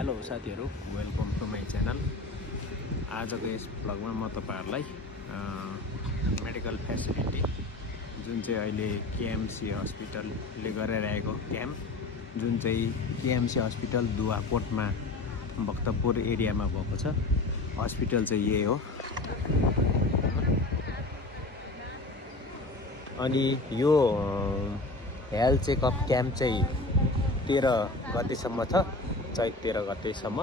Hello साथीहरु, welcome to my channel. आजको यस भ्लगमा म तपाईहरुलाई मेडिकल फेसिलिटी जुन चाहिँ अहिले केएमसी हस्पिटलले गरिरहेको क्याम्प, जुन चाहिँ केएमसी हस्पिटल दुवाकोटमा भक्तपुर एरियामा भएको छ। हस्पिटल चाहिँ यही हो। अनि यो हेल्थ चेकअप क्याम्प चाहिँ 13 गतेसम्म छ। चैत 13 गतेसम्म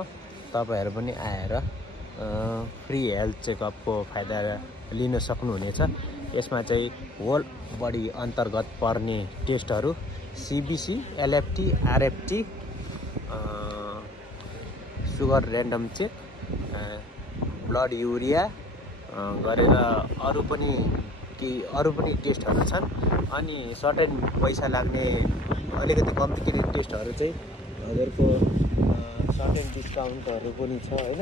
तपाईहरु पनि आएर फ्री हेल्थ चेकअपको फाइदा लिन सक्नुहुनेछ। यसमा चाहिँ होल बडी अन्तर्गत पर्ने टेस्टहरु CBC, LFT, RFT, sugar random check, blood urea गरेर अरु पनि टेस्टहरु छन्। अनि सर्टेन पैसा लाग्ने अलिकति कम्प्लिकेटेड टेस्टहरु चाहिँ हजुरको सर्टेन डिस्काउन्टहरु पनि छ हैन।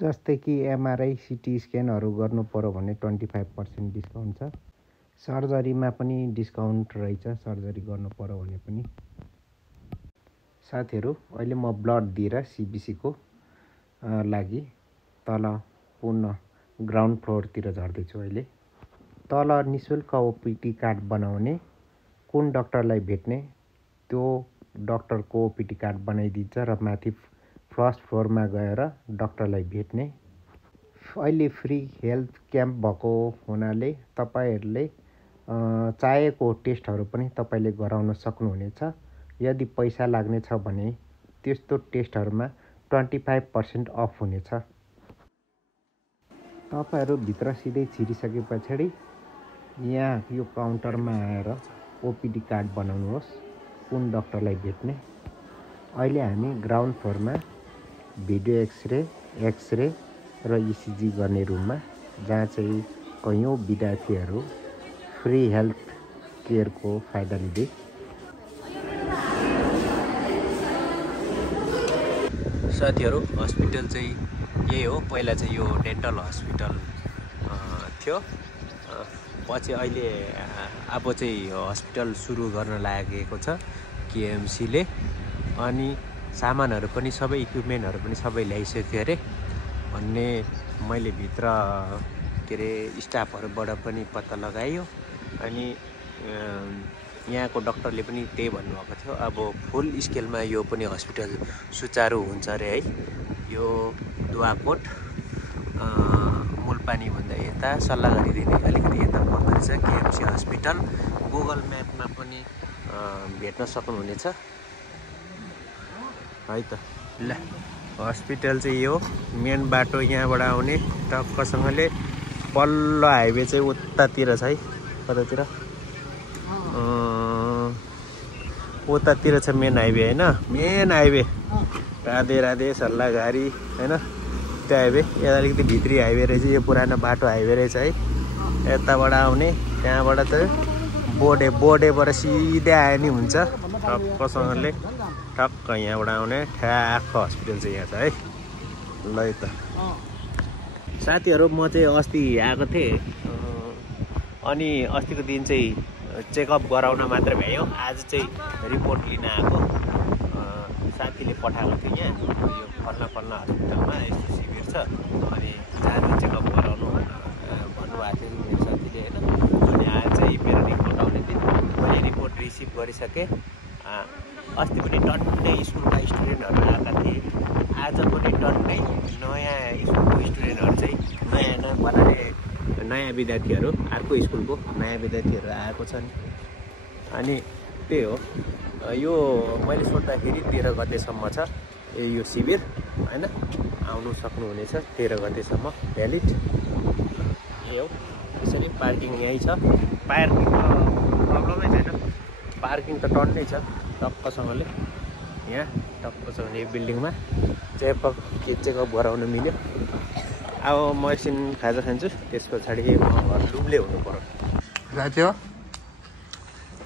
जस्तै कि एमआरआई, सिटी स्क्यानहरु गर्नु पर्यो भने 25% डिस्काउन्ट छ। सर्जरीमा पनि डिस्काउन्ट रहेछ, सर्जरी गर्नु पर्यो भने पनि। साथीहरु, अहिले म ब्लड दिएर सीबीसी को लागि तल पुनः ग्राउन्ड फ्लोरतिर झर्दै छु। अहिले तल निशुल्क ओपीडी कार्ड बनाउने, कुन डाक्टरलाई भेट्ने त्यो डाक्टरको ओपीडी कार्ड बनाइदिन्छ र माथि फर्स्ट फ्लोरमा गएर डाक्टरलाई भेट्ने। अहिले फ्री हेल्थ क्याम्प भएको हुनाले तपाईहरुले चाहेको टेस्टहरु पनि तपाईले गराउन सक्नुहुनेछ। यदि पैसा लाग्ने छ भने त्यस्तो टेस्टहरुमा 25% अफ हुनेछ। तपाईहरु भित्र सिधै छिरिसकेपछि यहाँ यो काउन्टरमा आएर ओपीडी कार्ड बनाउनुहोस्, कुन डाक्टरलाई भेट्ने। अहिले हामी ग्राउन्ड फ्लोरमा भिडियो एक्सरे र ईसीजी गर्ने रुममा, जहाँ चाहिँ कयौं विद्यार्थीहरु फ्री हेल्थ केयरको फाइदा लिँदै। साथीहरु, हस्पिटल चाहिँ यही हो। पहिला चाहिँ यो डेन्टल हस्पिटल थियो। पछि अहिले अब चाहिँ हस्पिटल सुरु गर्न लागेको छ केएमसी ले। अनि सामानहरु पनि सबै, इक्विपमेन्टहरु पनि सबै ल्याइसक्यो अरे भन्ने मैले भित्र स्टाफहरुबाट पनि पत्ता लगायो। अनि यहाँको डाक्टरले पनि त्यही भन्नुभएको थियो। अब फुल स्केलमा यो पनि हस्पिटल सुचारू हुन्छ अरे है। यो दुवाकोट मूलपानी भन्दा यता सल्लाहगढीदेखि अलिकति यता पर्दो रहेछ केएमसी हस्पिटल। गुगल म्यापमा पनि भेट्न सक्नुहुनेछ है त। ल, हस्पिटल चाहिँ यो मेन बाटो यहाँबाट आउने टक्कसँगले पल्लो हाइवे चाहिँ उतातिर छ है। कतातिर उतातिर छ मेन हाइवे हैन। मेन हाइवे राधे सल्लाहगढी हैन, त्यो हाइवे। यहाँ अलिकति भित्री हाइवे रहेछ, यो पुरानो बाटो हाइवे रहेछ है। यताबाट आउने, त्यहाँबाट त बोर्डेबाट सिधै आए नि हुन्छ। टक्कसँगले टक्क यहाँबाट आउने ठ्याक्क हस्पिटल चाहिँ यहाँ छ है। ल त साथीहरु, म चाहिँ अस्ति आएको थिएँ। अनि अस्तिको दिन चाहिँ चेकअप गराउन मात्र भ्यायो। आज चाहिँ रिपोर्ट लिन आएको। साथीले पठाएको थियो यहाँ, यो फल्ना हस्पिटलमा यस्तो शिविर छ, अनि जानु चेकअप गराउनु भन्नुभएको थियो मेरो साथीले हैन। अनि आज चाहिँ मेरो रिपोर्ट आउने दिन। मैले रिपोर्ट रिसिभ गरिसकेँ। अस्ति पनि टन्नै स्कुलका स्टुडेन्टहरु आएका थिए। आज पनि टन्नै नयाँ स्कुलको स्टुडेन्टहरु चाहिँ नयाँ विद्यार्थीहरु, अर्को स्कुलको नयाँ विद्यार्थीहरु आएको छन्। अनि त्यही हो। यो मैले सोध्दाखेरि 13 गतेसम्म छ यो शिविर हैन। आउनु सक्नुहुनेछ 13 गतेसम्म भ्यालिड। यही हो। यसरी पार्किङ यही छ। पार्किङ प्रब्लमै छैन, पार्किङ त टन्नै छ टक्कसँगले। यहाँ टक्कसँगले यो बिल्डिङमा चेकअप गराउन मिल्यो। अब म एकछिन खाजा खान्छु, त्यस पछाडि म घर लुम्ले हुनु पर्यो। साथी हो,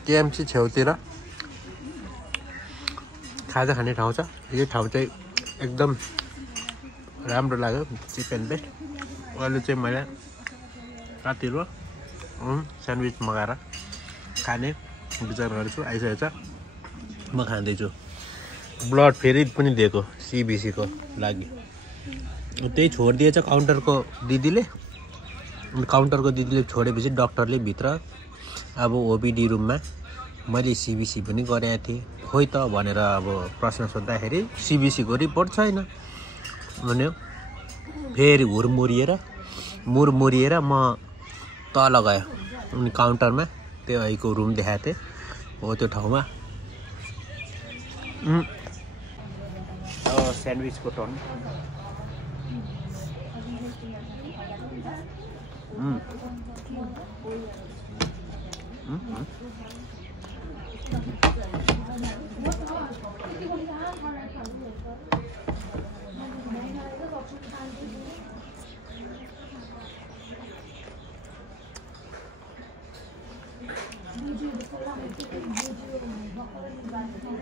केएमसी छेउतिर खाजा खाने ठाउँ छ। यो ठाउँ चाहिँ एकदम राम्रो लाग्यो, चिप एन्ड बेस्ट। अहिले चाहिँ मैले रातिको स्यान्डविच मगाएर खाने विचार गरेछु। आइसकेको छ, म खाँदैछु। ब्लड फेरि पनि दिएको सिबिसीको लागि। त्यही छोडिदिएछ काउन्टरको दिदीले। काउन्टरको दिदीले छोडेपछि डाक्टरले भित्र अब ओपिडी रुममा मैले सिबिसी पनि गरेको थिएँ खोइ त भनेर अब प्रश्न सोद्धाखेरि सिबिसीको रिपोर्ट छैन भन्यो। फेरि मुरमुरिएर म तल गयो अनि काउन्टरमा त्यो अहिको रुम देखाएको थिएँ हो त्यो ठाउँमा। स्यान्डविचको टर्न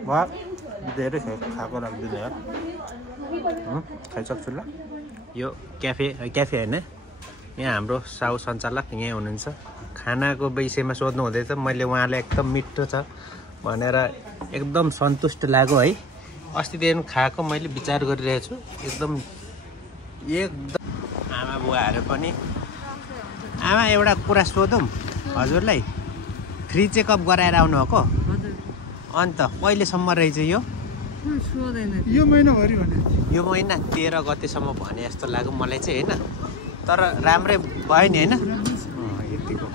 वाह धेरै खाएको लाग्दैन यार। खाइसक्छु ल। यो क्याफे होइन यहाँ हाम्रो साउ सञ्चालक यहीँ हुनुहुन्छ। खानाको विषयमा सोध्नु हुँदैछ मैले उहाँलाई एकदम मिठो छ भनेर एकदम सन्तुष्ट लाग्यो है। अस्तिदेखि खाएको मैले विचार गरिरहेको छु एकदम आमा बुवाहरू पनि। आमा एउटा कुरा सोधौँ हजुरलाई, फ्री चेकअप गराएर आउनु भएको अन्त कहिलेसम्म रहेछ यो? यो महिनाभरि भने यो महिना 13 गतेसम्म भने जस्तो लाग्यो मलाई चाहिँ होइन। तर राम्रै भयो नि होइन यतिको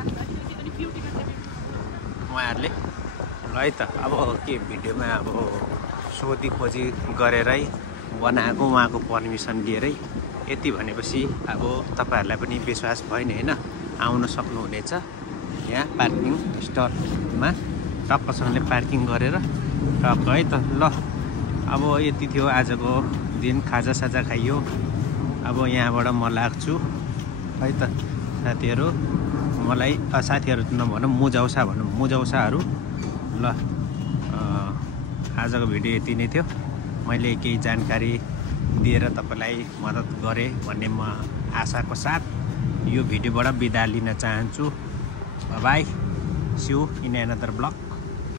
उहाँहरूले। ल है त अब के भिडियोमा अब सोधी खोजी गरेरै बनाएको उहाँको पर्मिसन लिएरै यति भनेपछि अब तपाईँहरूलाई पनि विश्वास भयो नि होइन। आउन सक्नुहुनेछ यहाँ पार्किङ स्टलमा टक्कसँगले पार्किङ गरेर टक्क है त। ल अब यति थियो आजको दिन। खाजासाजा खाइयो। अब यहाँबाट म लाग्छु है त साथीहरू। मलाई साथीहरू नभनौँ मुजाउसाहरू। ल आजको भिडियो यति नै थियो। मैले केही जानकारी दिएर तपाईँलाई मद्दत गरेँ भन्ने म आशाको साथ यो भिडियोबाट बिदा लिन चाहन्छु। Bye, see you in another blog.